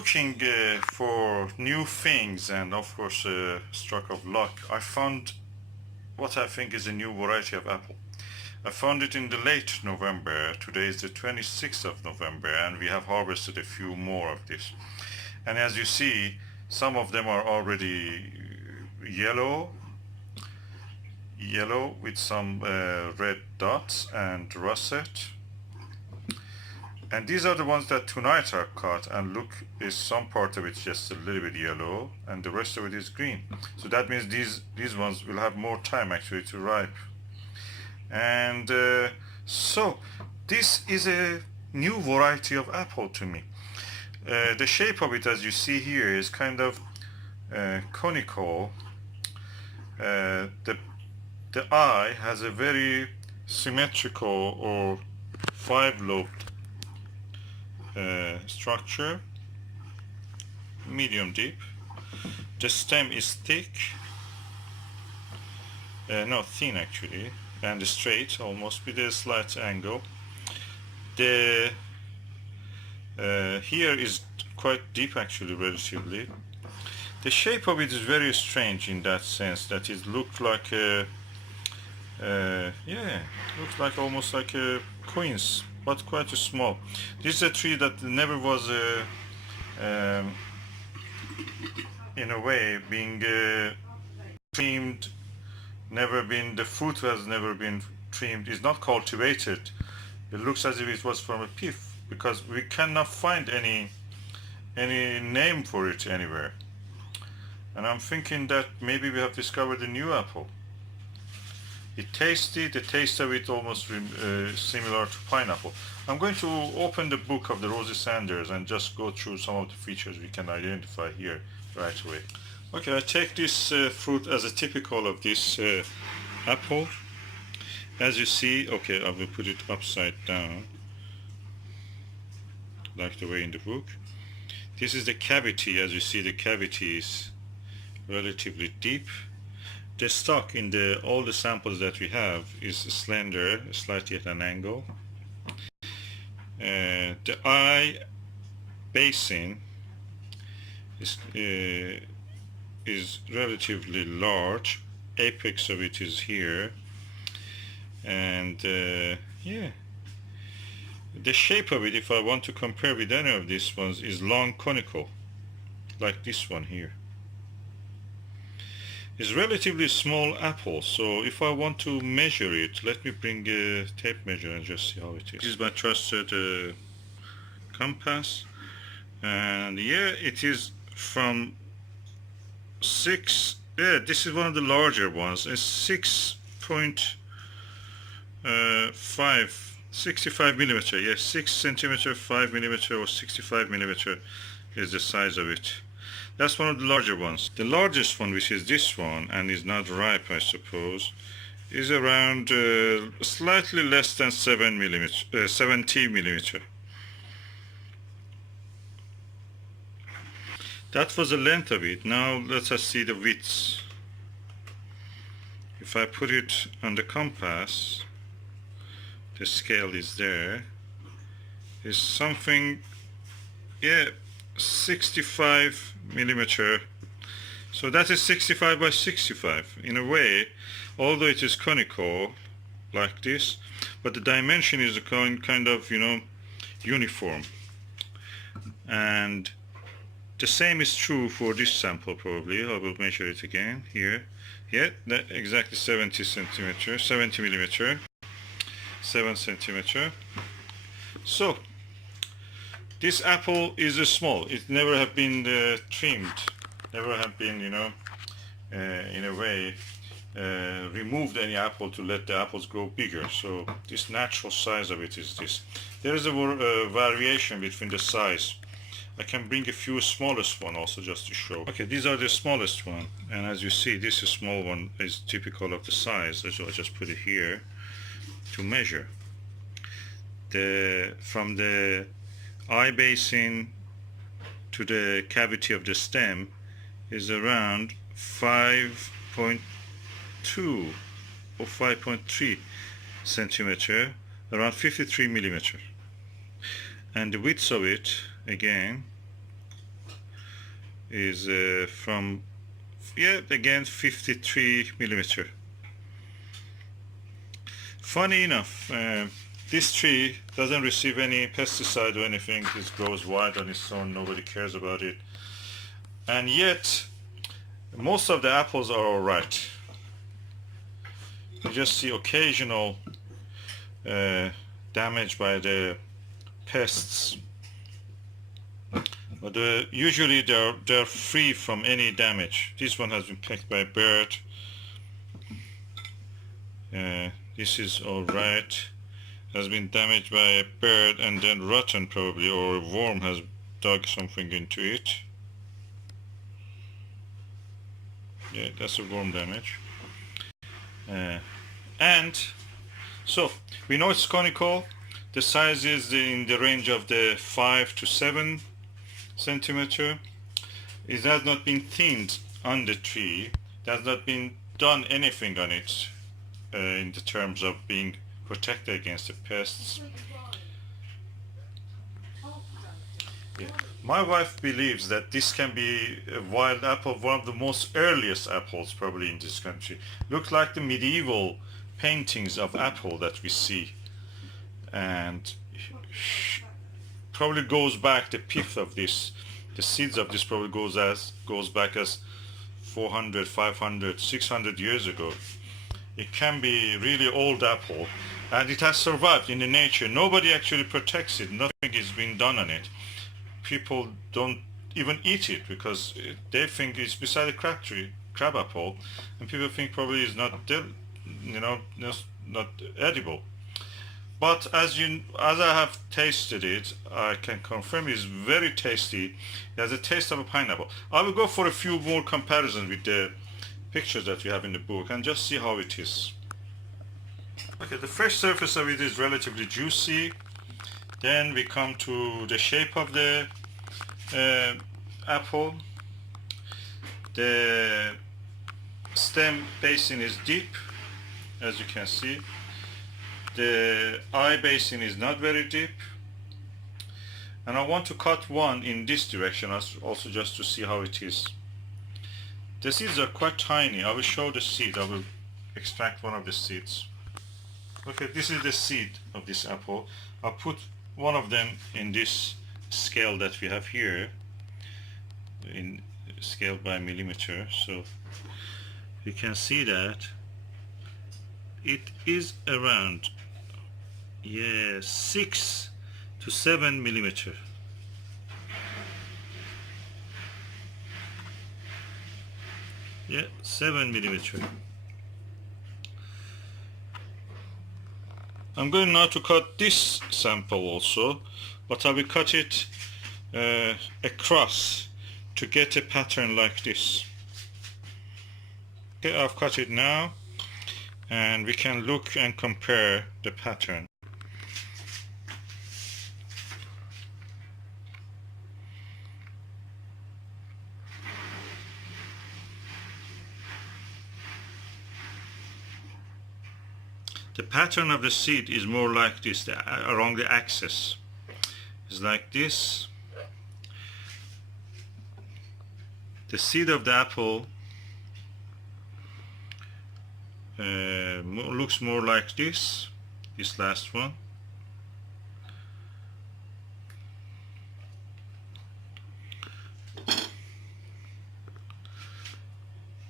looking for new things and of course stroke of luck, I found what I think is a new variety of apple. I found it in the late November. Today is the 26th of November and we have harvested a few more of this. And as you see, some of them are already yellow with some red dots and russet. And these are the ones that tonight are cut, and look, is some part of it just a little bit yellow and the rest of it is green. So that means these ones will have more time actually to ripe. And so this is a new variety of apple to me. The shape of it, as you see here, is kind of conical. The eye has a very symmetrical or five-lobed structure, medium deep. The stem is thick, no, thin actually, and straight almost with a slight angle. The here is quite deep actually, relatively. The shape of it is very strange in that sense that it looked like a yeah, looks like almost like a quince, but quite small. This is a tree that never was in a way being trimmed, the fruit has never been trimmed, it's not cultivated. It looks as if it was from a pith, because we cannot find any name for it anywhere. And I'm thinking that maybe we have discovered a new apple. It's tasty, the taste of it almost similar to pineapple. I'm going to open the book of the Rosie Sanders and just go through some of the features we can identify here right away. Okay, I take this fruit as a typical of this apple. As you see, okay, I will put it upside down, like the way in the book. This is the cavity. As you see, the cavity is relatively deep. The stalk in all the samples that we have is slender, slightly at an angle. The eye basin is relatively large. Apex of it is here, and yeah, the shape of it, if I want to compare with any of these ones, is long conical, like this one here. It's relatively small apple, so if I want to measure it, let me bring a tape measure and just see how it is. This is my trusted compass, and yeah, it is from 6, yeah, this is one of the larger ones. It's 65 millimeter, yes, 6 centimeter, 5 millimeter, or 65 millimeter is the size of it. That's one of the larger ones. The largest one, which is this one, and is not ripe, I suppose, is around slightly less than 70 millimeter. That was the length of it. Now let us see the width. If I put it on the compass, the scale is there, is something, yeah, 65 millimeter. So that is 65 by 65 in a way, although it is conical like this, but the dimension is kind of, you know, uniform. And the same is true for this sample probably. I will measure it again here. Yeah, that exactly 70 millimeter, 7 centimeter. So this apple is small. It never have been trimmed, never have been, you know, in a way removed any apple to let the apples grow bigger. So this natural size of it is this. There is a variation between the size. I can bring a few smallest one also just to show. Okay, these are the smallest one, and as you see, this small one is typical of the size. So I just put it here to measure. From the eye basin to the cavity of the stem is around 5.2 or 5.3 centimeter, around 53 millimeter. And the width of it, again, is from, yeah, again 53 millimeter. Funny enough, this tree doesn't receive any pesticide or anything. It grows wild on its own. Nobody cares about it. And yet, most of the apples are alright. You just see occasional damage by the pests. But usually they're free from any damage. This one has been pecked by a bird. This is alright. Has been damaged by a bird and then rotten probably, or a worm has dug something into it. Yeah, that's a worm damage. And so we know it's conical. The size is in the range of the 5 to 7 centimeter. It has not been thinned on the tree. There has not been done anything on it in the terms of being protected against the pests. Yeah. My wife believes that this can be a wild apple, one of the most earliest apples probably in this country. Looks like the medieval paintings of apple that we see, and probably goes back, the pith of this, the seeds of this probably goes back as 400, 500, 600 years ago. It can be really old apple, and it has survived in the nature. Nobody actually protects it. Nothing is being done on it. People don't even eat it because they think it's beside a crab apple, and people think probably it's not, not edible. But as I have tasted it, I can confirm it's very tasty. It has a taste of a pineapple. I will go for a few more comparisons with the pictures that we have in the book and just see how it is. Okay, the fresh surface of it is relatively juicy. Then we come to the shape of the apple. The stem basin is deep, as you can see. The eye basin is not very deep. And I want to cut one in this direction also just to see how it is. The seeds are quite tiny. I will show the seed. I will extract one of the seeds. Okay, this is the seed of this apple. I'll put one of them in this scale that we have here, in scale by millimeter, so you can see that it is around 6 to 7 millimeter. Yeah, 7 millimeter. I'm going now to cut this sample also, but I will cut it across to get a pattern like this. Okay, I've cut it now, and we can look and compare the pattern. The pattern of the seed is more like this, along the axis. It's like this. The seed of the apple looks more like this last one.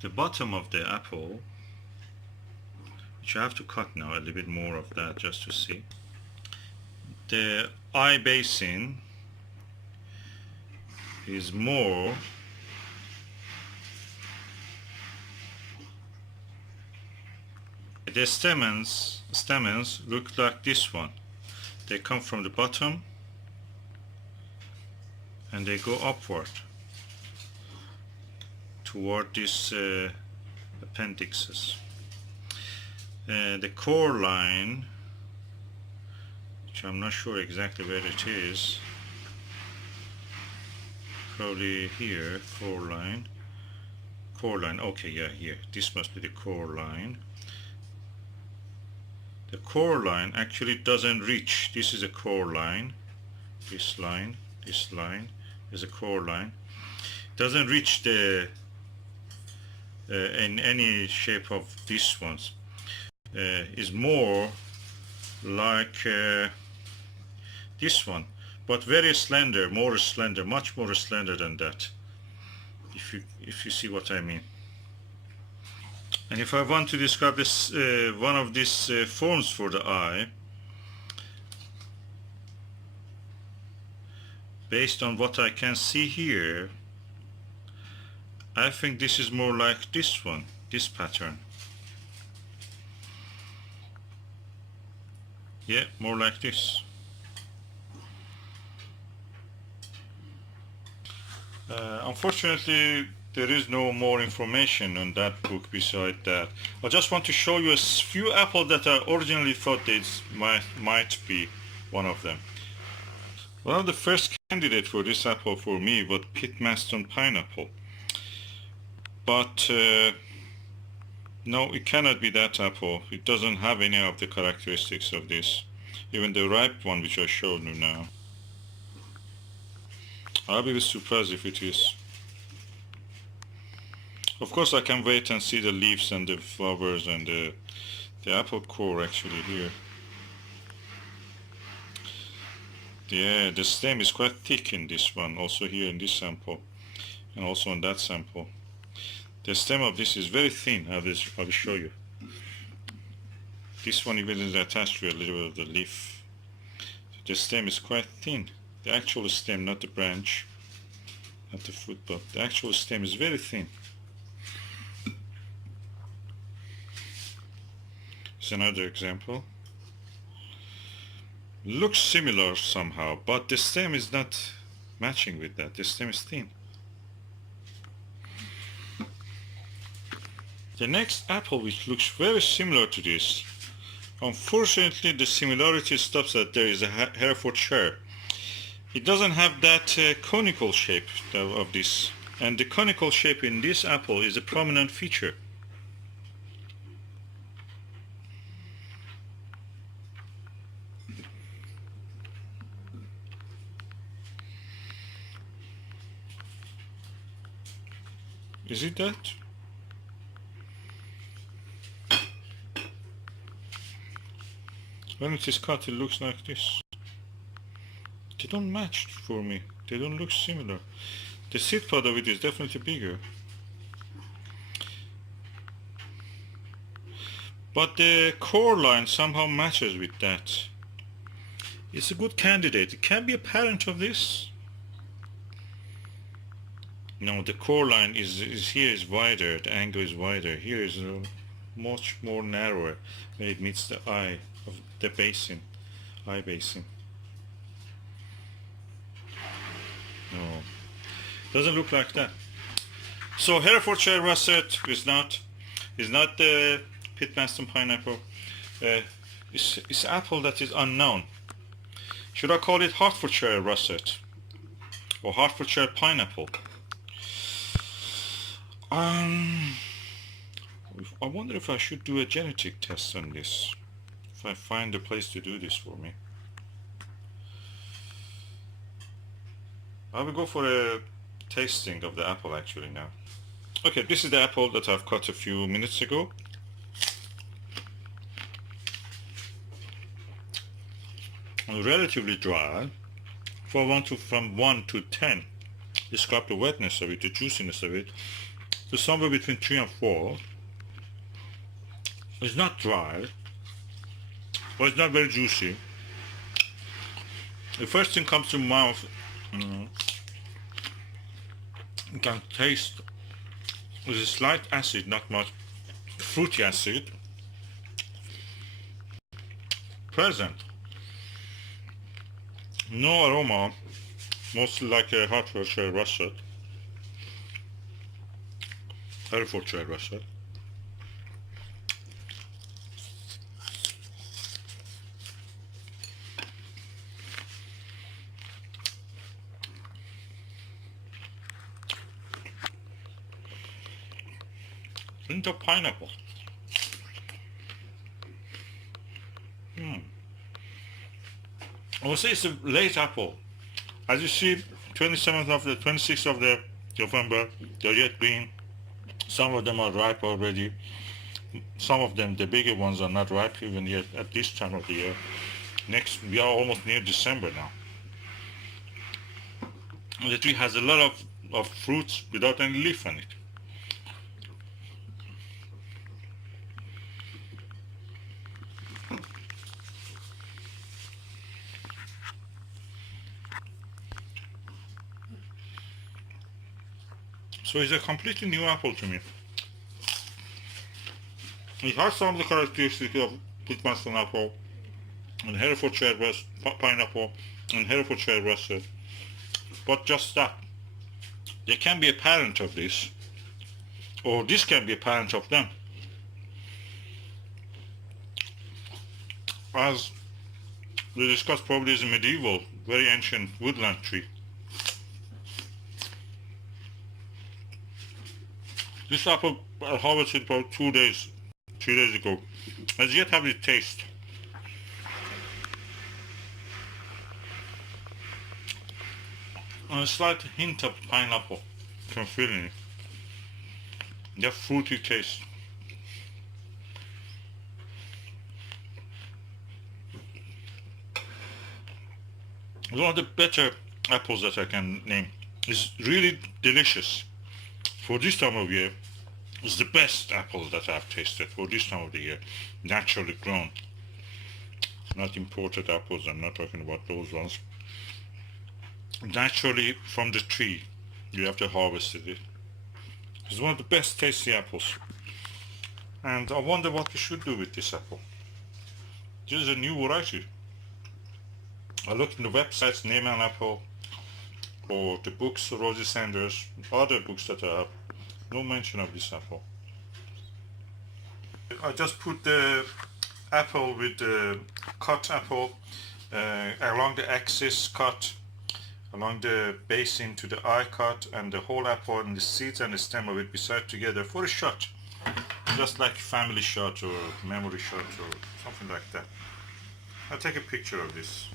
The bottom of the apple, which I have to cut now, a little bit more of that just to see. The eye basin is more the stamens look like this one. They come from the bottom and they go upward toward these appendixes. The core line, which I'm not sure exactly where it is, probably here, core line, okay, yeah, here, this must be the core line. The core line actually doesn't reach. This is a core line, this line is a core line. Doesn't reach the in any shape of these ones. Is more like this one, but very slender, more slender, much more slender than that. If you see what I mean. And if I want to describe this one of these forms for the eye, based on what I can see here, I think this is more like this one, this pattern. Yeah, more like this. Unfortunately, there is no more information on that book beside that. I just want to show you a few apples that I originally thought this might be one of them. One of the first candidate for this apple for me was Pitmanston pineapple. But no, it cannot be that apple. It doesn't have any of the characteristics of this. Even the ripe one which I showed you now. I'll be surprised if it is. Of course I can wait and see the leaves and the flowers and the apple core actually here. Yeah, the stem is quite thick in this one, also here in this sample, and also in that sample. The stem of this is very thin. I will show you. This one even is attached to a little bit of the leaf. So the stem is quite thin. The actual stem, not the branch, not the fruit, but the actual stem is very thin. It's another example. Looks similar somehow, but the stem is not matching with that. The stem is thin. The next apple, which looks very similar to this, unfortunately the similarity stops at there is a Herefordshire. It doesn't have that conical shape of this, and the conical shape in this apple is a prominent feature. Is it that? When it is cut, it looks like this. They don't match for me. They don't look similar. The seed pod of it is definitely bigger. But the core line somehow matches with that. It's a good candidate. It can be a parent of this. No, the core line is here is wider. The angle is wider. Here is much more narrower when it meets the eye of the basin, eye basin. No, doesn't look like that. So Herefordshire Russet is not the Pitmanston pineapple. It's apple that is unknown. Should I call it Hertfordshire Russet or Hertfordshire pineapple? I wonder if I should do a genetic test on this. If I find a place to do this for me. I will go for a tasting of the apple actually now. Okay, this is the apple that I've cut a few minutes ago. Relatively dry. From 1 to 10, describe the wetness of it, the juiciness of it. So somewhere between 3 and 4. It's not dry, but it's not very juicy. The first thing comes to mouth, you can taste there's a slight acid, not much fruity acid, present. No aroma, mostly like a Hertfordshire Russet. Herefordshire Russet. Into pineapple. I would say it's a late apple. As you see, 26th of the November. They're yet green. Some of them are ripe already. Some of them, the bigger ones, are not ripe even yet at this time of the year. Next, we are almost near December now. And the tree has a lot of fruits without any leaf on it. So it's a completely new apple to me. It has some of the characteristics of Pitmanston apple and Herefordshire pineapple and Herefordshire Russet, but just that. They can be a parent of this, or this can be a parent of them. As we discussed, probably is a medieval, very ancient woodland tree. This apple I harvested about 3 days ago. Has yet have it taste. And a slight hint of pineapple. You can feel in it. That fruity taste. One of the better apples that I can name. It's really delicious. For this time of year, it's the best apple that I've tasted for this time of the year. Naturally grown. Not imported apples, I'm not talking about those ones. Naturally from the tree, you have to harvest it. It's one of the best tasty apples. And I wonder what we should do with this apple. This is a new variety. I looked in the websites, Name an Apple, or the books, Rosie Sanders, other books that I have. No mention of this apple. I just put the apple with the cut apple along the axis cut, along the base into the eye cut, and the whole apple and the seeds and the stem of it beside together for a shot. Just like family shot or memory shot or something like that. I'll take a picture of this.